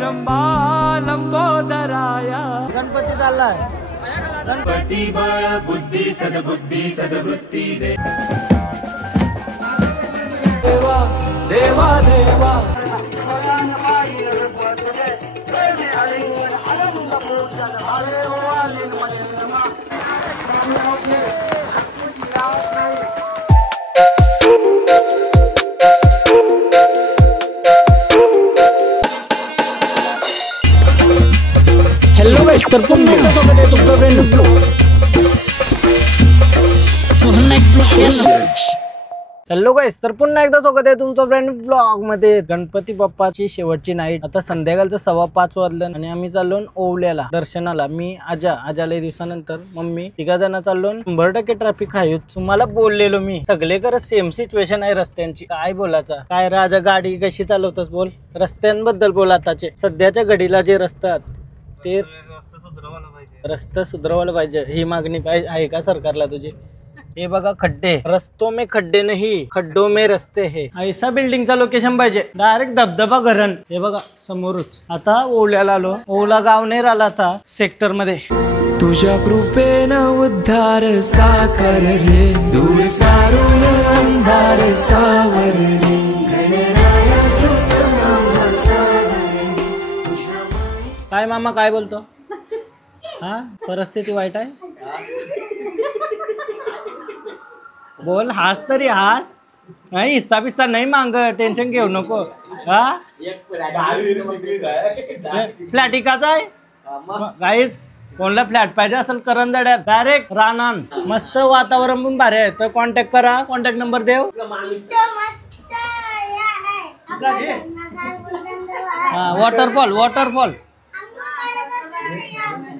रंबा लंबोदराया। गणपती चाललाय। गणपती बळ बुद्धी सद्बुद्धी सद्वृत्ती दे। देवा देवा देवा हेलो गाइस, तर पुन्हा एकदा स्वागत आहे तुमचं brand new blog hello guys, तर पुन्हा एकदा स्वागत आहे तुमचं ब्रँड न्यू ब्लॉग मध्ये। गणपती बाप्पाची शेवटची नाईट, आता संध्याकाळचं 5:15 वाजलं आणि आम्ही चाललो ओवल्याला दर्शनाला। मी आजा लय दिवसानंतर, मम्मी, तिघा जण चाललो। 100% ट्रॅफिक आहे, तुम्हाला बोललेलो मी सगळीकडे सेम सिच्युएशन आहे रस्त्यांची। काय बोलायचं, काय राजा गाडी कशी चालवतोस बोल, रस्त्यांबद्दल बोल। आताचे सध्याच्या घडीला जे रस्त्यात ते रस्ता सुधारवायला पाहिजे, ही मागणी आहे का सरकारला तुझी? हे बघा खड्डे, रस्तों में खड्डे नहीं खड्डों में रस्ते है, ऐसा बिल्डिंगचा लोकेशन पाहिजे। डायरेक्ट धबधबा घरण, हे बघा समोरच। आता ओवल्याला आलो, ओवला गाव नाही राहिला आता सेक्टर मध्ये। तुझ्या कृपेनं उद्धार साकार रे, दूर सारून अंधार सावर रे। काय मामा काय बोलतो? हा, परिस्थिती वाईट आहे बोल, हास तरी हास। नाही हिस्सा पिस्सा नाही मांग, टेन्शन घेऊ नको। हा फ्लॅट इकाचा आहे गाईज, कोणला फ्लॅट पाहिजे असेल करंजाड्यात डायरेक्ट रानान, मस्त वातावरण पण भारी आहे। तर कॉन्टॅक्ट करा, कॉन्टॅक्ट नंबर देव। हा वॉटरफॉल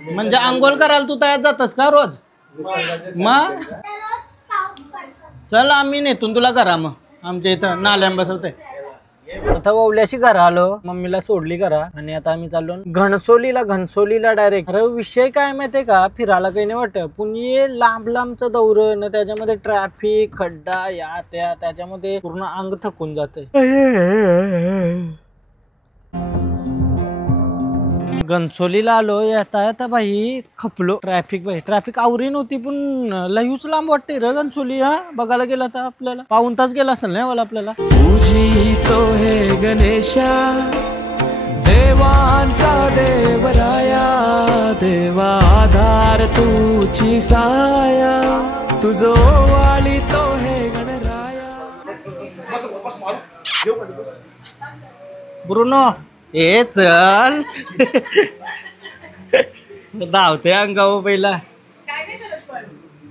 म्हणजे आंघोळ करायला तू तयार जातस का रोज? मग चल आम्ही नेतून तुला करा, मग आमच्या इथं नाल्यां बसवते। आता ओवल्याशी घरा आलो, मम्मीला सोडली करा आणि आता आम्ही चाललो घनसोलीला डायरेक्ट। अरे विषय काय माहितीये का, फिरायला काही नाही वाटत, पण ये लांबचं दौरण, त्याच्यामध्ये ट्रॅफिक, खड्डा, या त्या, त्याच्यामध्ये पूर्ण अंग थकून जाते। घनसोलीला आलो, आता भाई खपलो। ट्रॅफिक आवरी नव्हती, पण लयूच लांब वाटते र घनसोली। हा बघायला गेला तर आपल्याला पाऊण तास गेला असेल नाही मला आपल्याला। पूजितो हे गणेशा देवांचा देवराया, देवा आधार तुझी साया, तुझो वाली तो हे गणराया। ब्रुनो ए चल धावते अंगावर पहिला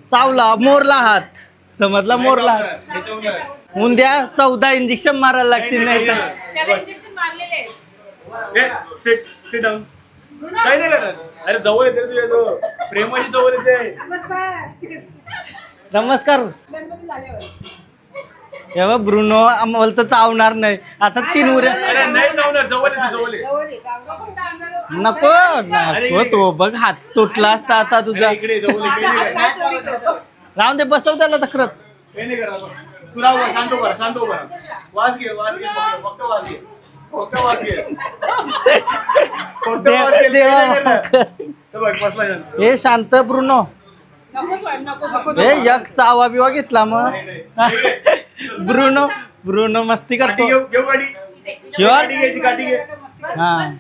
चावला, मोरला हात, समजला मोरला हात। उद्या 14 इंजेक्शन मारायला लागतील, नाही तर अरे जवळ येते तुझ्या, प्रेमाची जवळ येते। नमस्कार। हे ब्रुनो आम्हाला तर चावणार नाही, आता 3 उऱ्या नको तो बघ, हात तुटला असता आता तुझा। राहून दे, बसव त्याला तक्रच। तू राहू, शांत हो बरं। वाज घे फक्त वाज घे। हे शांत ब्रुनो, हे एक चावा बिवा घेतला मग। ब्रुनो मस्ती करतो। हा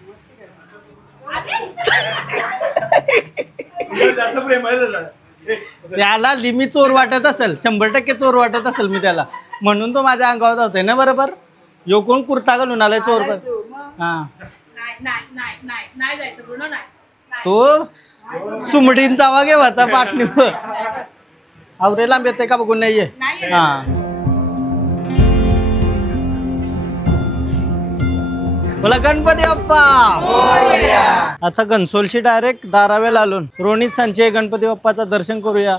त्याला लिमी चोर वाटत असेल, 100% चोर वाटत असेल मी त्याला, म्हणून तो माझ्या अंगावर जातोय ना बरोबर। यो कोण कुर्ता घालून आलाय चोर पण? हा तो सुमडींचा आवा घेवाचा पाटणीवर आवरे लांब येते का बघून नाहीये। हा बोला गणपती बाप्पा। आता घनसोलशी डायरेक्ट दारावेला आलो, रोनित संचय गणपती बाप्पाचं दर्शन करूया।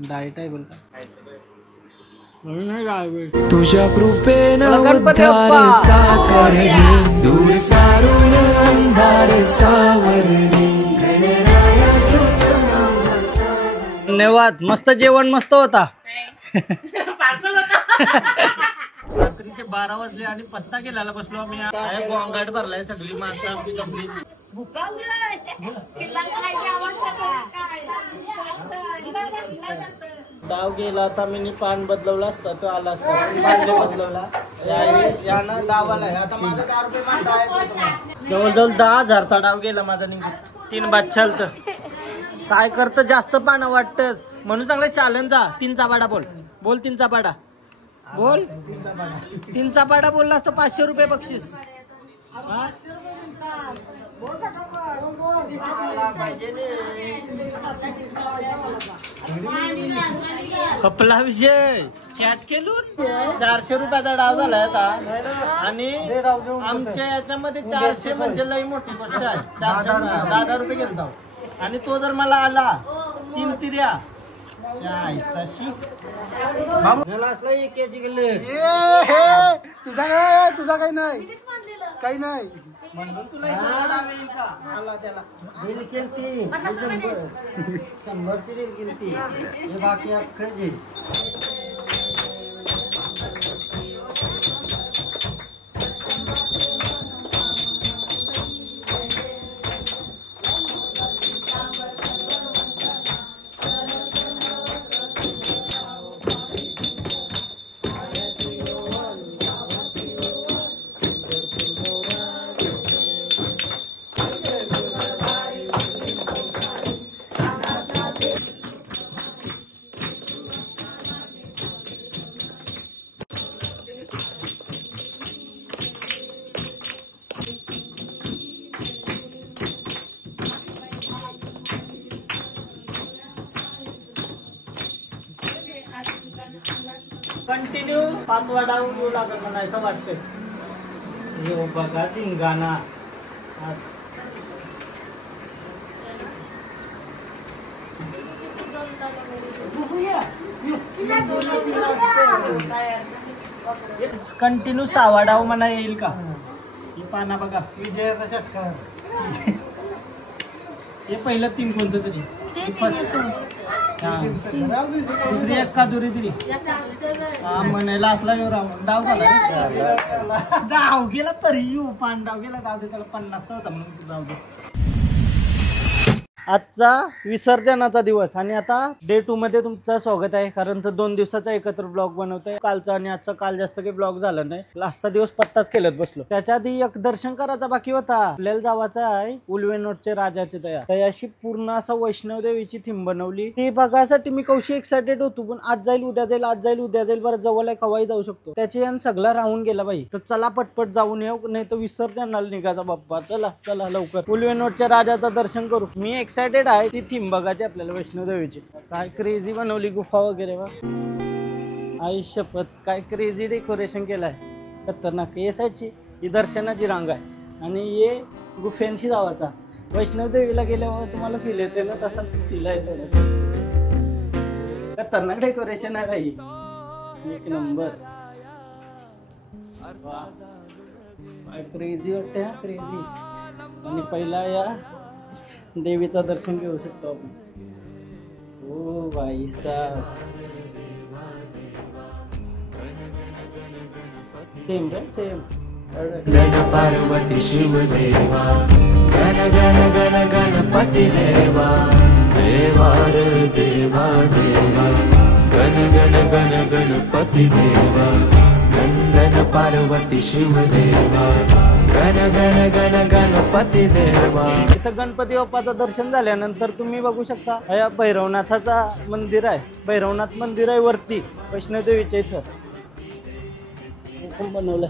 डाएट आहे बोलता, तुझ्या कृपेनं उद्धार साकार रे, दूर सारून अंधार सावरली. धन्यवाद. मस्त जेवण मस्त होता. रात्रीचे 12 वाजले आणि पत्ता केल्याला बसलो आम्ही. गोंगाट भरलाय सगळी माणसं आमची जमली. डाव गेला आता मी पान बदलवला असता तो आला असता. भांडे बदलवला यानं डाव आलाय. आता माझा 10 रुपये मांडा आहे. जवळजवळ 10,000चा डाव गेला माझा. 3 बाद चालत. काय करत जास्त पानं वाटतच म्हणून चांगलं शालनचा 3चा पाडा बोल. बोल 3चा पाडा बोल. 3चा पाडा बोलला असतं 500 रुपये बक्षीस. खपला विषय. चॅट केलून 400 रुपयाचा डाव झालाय आता. आणि आमच्या याच्यामध्ये 400 म्हणजे लई मोठी गोष्ट आहे. 10 रुपये घेतो. आणि तो जर मला आला 3 तिऱ्या तुझा काही नाही काही नाही म्हणून तुला येईल का आला त्याला दिल केलती 100ची दिल केलती. हे बाकी अख्खं घे. कंटिन्यू 5वा डाव येऊ लागत मला असं वाटतं. यो बघा धिंगाणा. कंटिन्यू 6वा डाव म्हणा येईल का. हे पाना बघा विजयाचा षटकार. हे पहिलं 3 कोणतं तरी. दुसरी एक कादुरी दिली म्हणायला असला डाव झाला. डाव गेला तरी येऊ पान डाव गेला. जाऊ दे त्याला 50 होता म्हणून जाऊ दे. आजचा विसर्जनाचा दिवस आणि आता डे 2 मध्ये तुमचं स्वागत आहे. कारण तर 2 दिवसाचा एकत्र ब्लॉग बनवतोय. कालचा आणि आजचा काल जास्त काही ब्लॉग झाला नाही. लास्टचा दिवस पत्ताच केलत बसलो. त्याच्या आधी एक दर्शन करायचा बाकी होता. आपल्याला जावाचा आहे उल्वेनोटचे राजाचे तयाशी पूर्ण असा वैष्णव देवीची थीम बनवली. ते बघायसाठी मी कौशी एक्सायटेड होतो. पण आज जाईल उद्या जाईल आज जाईल उद्या जाईल. बरं जवळ आहे कवाही जाऊ शकतो. त्याचे यान सगळं राहून गेला बाई. तर चला पटपट जाऊन येऊ नाही तर विसर्जनाला निघायचा बाप्पा. चला चला लवकर उल्वेनोटच्या राजाचं दर्शन करू. मी एक्सायटेड आहे ती थीम बघायची आपल्याला वैष्णव देवीची. काय क्रेझी बनवली गुफा वगैरे. वा आई शपथ काय क्रेझी डेकोरेशन केलाय. खतरनाक. ये साईडची ही दर्शनाची रांग आहे आणि ये गुफेंशी जावाचा. वैष्णव देवीला गेल्यावर तुम्हाला फील येते ना तसाच फील आहे. खतरनाक डेकोरेशन आहे भाई. एक नंबर. काय क्रेझी वाटते हा क्रेझी. आणि पहिला या देवीचं दर्शन घेऊ शकतो आपण. ओ भाई साहब सेम रे सेम. गण पार्वती शिवदेवा गण गण गण गणपती देवा देवा रे देवा देवा गण गण गण गणपती देवा गण पार्वती शिवदेवा गण गण गण गणपती देवा. इथं गणपती बाप्पाचं दर्शन झाल्यानंतर तुम्ही बघू शकता या भैरवनाथाचा मंदिर आहे. भैरवनाथ मंदिर आहे वरती वैष्णव देवीच्या इथं बनवलं.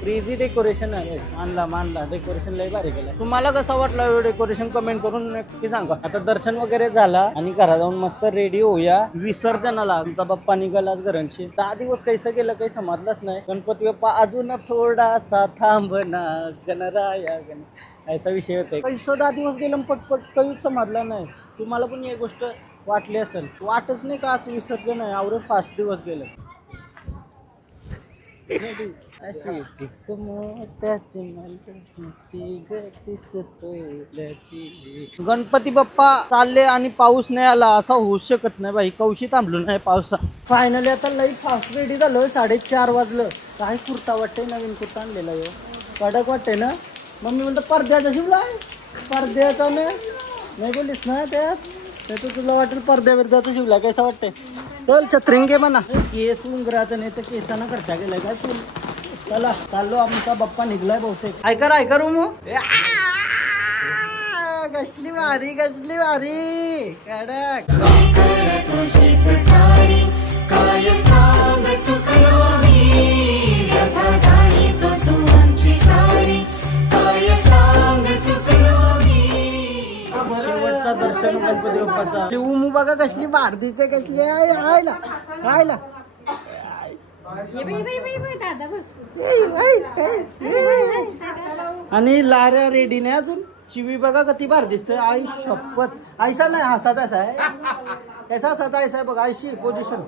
क्रेझी डेकोरेशन आहे. मानला डेकोरेशन लय भारी केलं. तुम्हाला कसं वाटलं डेकोरेशन कमेंट करून नक्की सांगा. आता दर्शन वगैरे झाला आणि घरा जाऊन मस्त रेडी होऊया विसर्जनाला. आमचा बाप्पा निघालाच घरांशी. 10 दिवस कैसं गेलं काही समजलंच नाही. गणपती बाप्पा अजून थोडासा थांबना गणराया गण असा विषय होता. कैसं 10 दिवस गेलं पटपट काहीच समजलं नाही. तुम्हाला पण ही गोष्ट वाटली असेल. वाटच नाही का आज विसर्जन आहे. आवडे फास्ट दिवस गेले. अशी चिक मोत्याची मालकी तोल्याची. गणपती बाप्पा चालले आणि पाऊस नाही आला असा होऊ शकत नाही बाई. कौशी थांबलो नाही पावसा. फायनली आता लई फास्ट रेडी झालो. 4:30 वाजलं. काय कुर्ता वाटते नवीन कुर्ता आणलेला यो कडक वाटते ना. मम्मी म्हणतो पडद्याचा शिवलाय. पडद्याचा नाही बोलीस ना त्यात तुला वाटेल पडद्या बिरद्याचा शिवला. कैसा वाटते. चल छत्रिंगे म्हणा. केस उंगराचं नाही तर केसानं खर्चा केलाय काय तू. चला चाललो आमचा बाप्पा निघलाय बहुतेक. ऐका रूम. कसली भारी कडक. शेवटचा दर्शन गणपती बाप्पाचा. उमू बघा कसली भार दिसते. कसली आयला. आणि लाऱ्या रेडी नाही अजून. चिवी बघा किती भार दिसतोय. आई शपथ. ऐसा नाही हसत असा आहे. कैसा हसत ऐसा आहे बघा. ऐशी पोझिशन.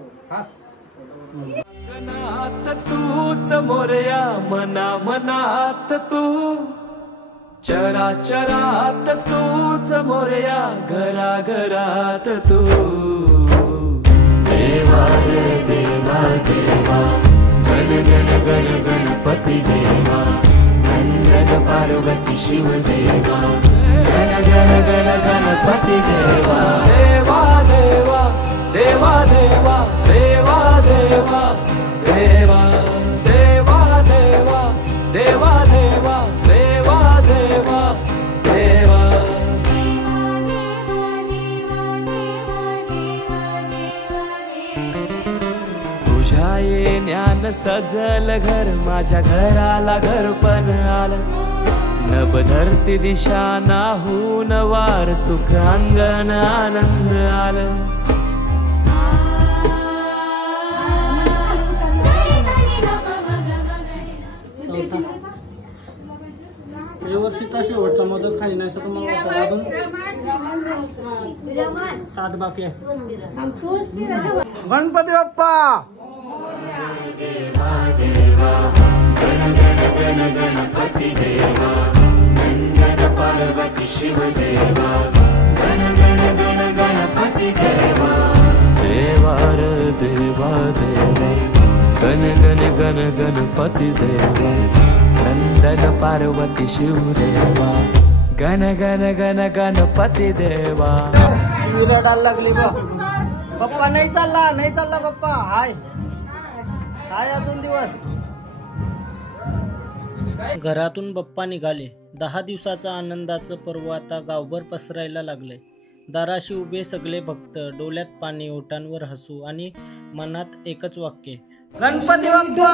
तूच मोरया मनात तू. चराचरात तूच मोरया घराघरात तू. देवा रे देवा देवा गण गण गण गणपती देवा. गण पार्वती शिव देवा. गण गण गण गणपती देवा. देवा देवा देवा देवा देवा देवा देवा देवा देवा देवा देवा देवा देवा देवा. तुझ्या येण्यानं सजल घर. माझ्या घराला घर पण आलं. नभ धरती दिशा नाहून वार. सुख अंगण आनंद आलं. वर्षीचा शेवटचा मोदक खाई नाही तुम्हाला अजून 7 बाकी आहे. गणपती बाप्पा. गणपती देवा. गण पार्वती शिव देवा. गण गण गण गणपती देवा. देवा रे देवा देवा गण गण गण गणपती देवा. नंदन पार्वती शिव देवा. गण गण गण गणपती देवा. चिवी रडायला लागली बा. पप्पा नाही चालला पप्पा. हाय अजून दिवस. घरातून बाप्पा निघाले. 10 दिवसाचा आनंदाचं पर्व आता गावभर पसरायला लागले. दाराशी उभे सगळे भक्त. डोळ्यात पाणी, ओठांवर हसू आणि मनात एकच वाक्य. गणपती बाप्पा.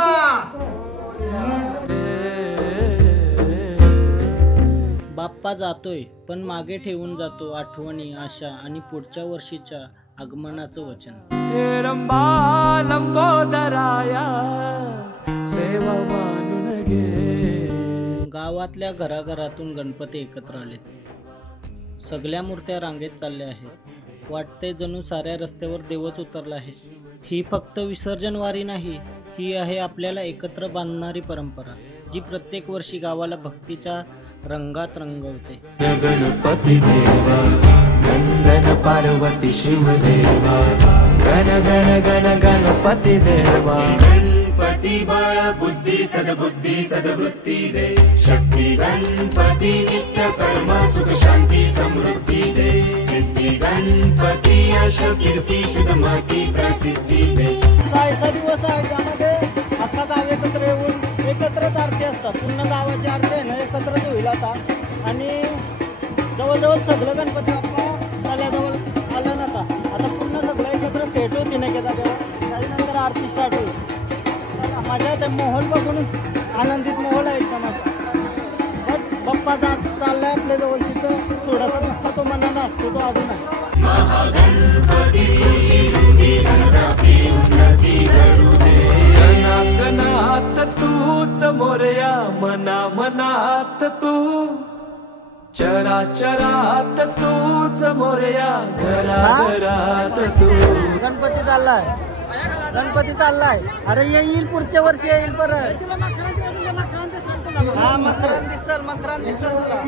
बाप्पा जातोय पण मागे ठेवून जातो आठवणी, आशा आणि पुढच्या वर्षीच्या आगमनाचं वचन. लंबोदराया सेवा मानून घे. गावातल्या घराघरातून गणपती एकत्र आलेत. सगळ्या मूर्त्या रांगेत चालल्या आहेत. वाटते जणू साऱ्या रस्त्यावर देवच उतरला आहे. ही फक्त विसर्जन वारी नाही, ही आहे आपल्याला एकत्र बांधणारी परंपरा, जी प्रत्येक वर्षी गावाला भक्तीच्या रंगात रंगवते. गणपती देवा. नंदन पार्वती शिव देवा. गण गण गण गणपती देवा. गणपती बळ बुद्धी सद्बुद्धी सद्वृत्ती दे. शक्ती गणपती नित्य कर्म सुख शांती समृद्धी दे. सिद्धी गणपती यश कीर्ती शुद्धमती प्रसिद्धी दे. असा दिवस आहे ज्यामध्ये अख्खा गाव एकत्र येऊन एकत्रच आरती असतात. पूर्ण गावाची आरती आहे ना एकत्रच होईल आता. आणि जवळजवळ सगळं गणपती बाप्पा झाल्याजवळ आलं ना आता पूर्ण सगळं एकत्र सेट होती नाही का जागेवर. त्याच्यानंतर आरती स्टार्ट होईल. माझ्या ते मोहोल बघूनच आनंदित मोहोल आहे का माझा. बट बाप्पा जात चाललाय आपल्या जवळची तर थोडासा दुःख तो मनाला असतो तो अजून आहे. कणात तूच मोरया मनात तू. चराचरात तूच मोरया घराघरात तू. गणपती चाललाय. गणपती चाललाय. अरे येईल पुढच्या वर्षी येईल परत. हा मकरान दिसल तुला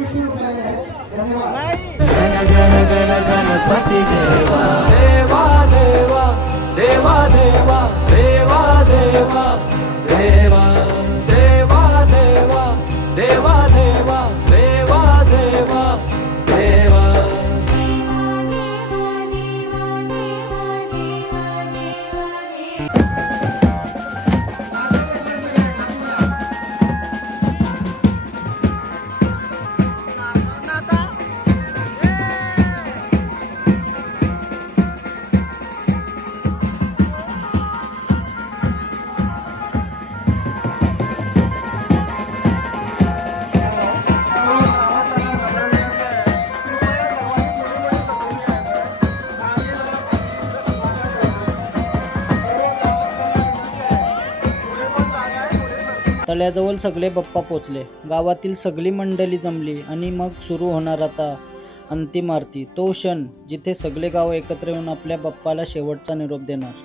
नाही. गण गण गण गणपती देवा देवा देवा देवा देवा देवा देवा देवा देवा देवा देवा देवा देवा देवा देवा. तळ्याजवळ सगळे बाप्पा पोचले. गावातील सगळी मंडळी जमली आणि मग सुरू होणार आता अंतिम आरती. तो क्षण जिथे सगळे गाव एकत्र येऊन आपल्या बाप्पाला शेवटचा निरोप देणार.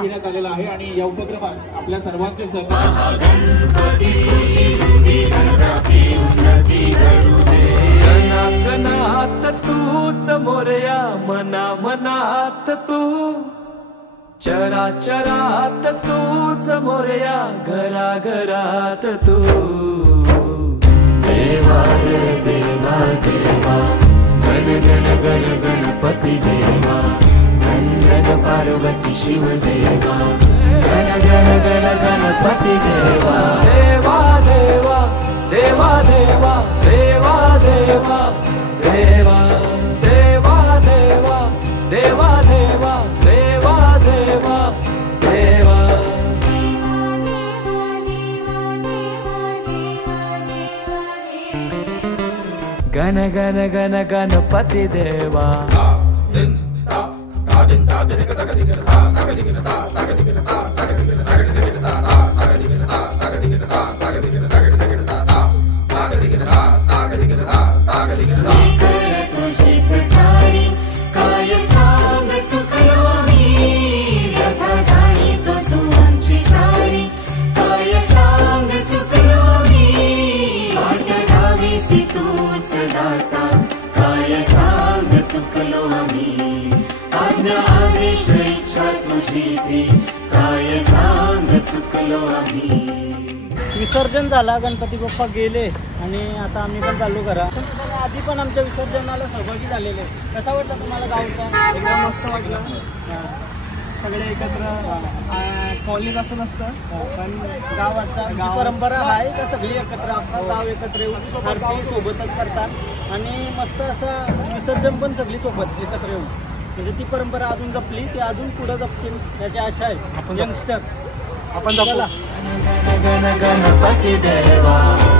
घेण्यात आलेला आहे आणि या उपक्रमास आपल्या सर्वांचे सहकार्य. कणाकणात तूच मोरया मना मनात तू चराचरात तूच मोरया घरा घरात तू. देवा देवा देवा गण गण गण गणपती देवा गण पार्वती शिव देवा गण गण गण गणपती देवा देवा देवा देवा देवा देवा देवा देवा देवा देवा गण गण गण गणपती देवा. विसर्जन झाला, गणपती बाप्पा गेले आणि आता आम्ही पण चालू करा. आधी पण आमच्या विसर्जनाला सहभागी झालेले. कसा वाटला तुम्हाला गावचा? एकदम मस्त वाटलं. सगळे एकत्र कॉलेज असं नसतं पण गावाचा परंपरा आहे का सगळी एकत्र आपलं गाव एकत्र येऊन आरती सोबतच करतात आणि मस्त असं विसर्जन पण सगळी सोबत एकत्र येऊन, म्हणजे ती परंपरा अजून जपली, ती अजून पुढे जपतील याची आशा आहे. यंगस्टर आपण जपू. गण गण गणपती देवा.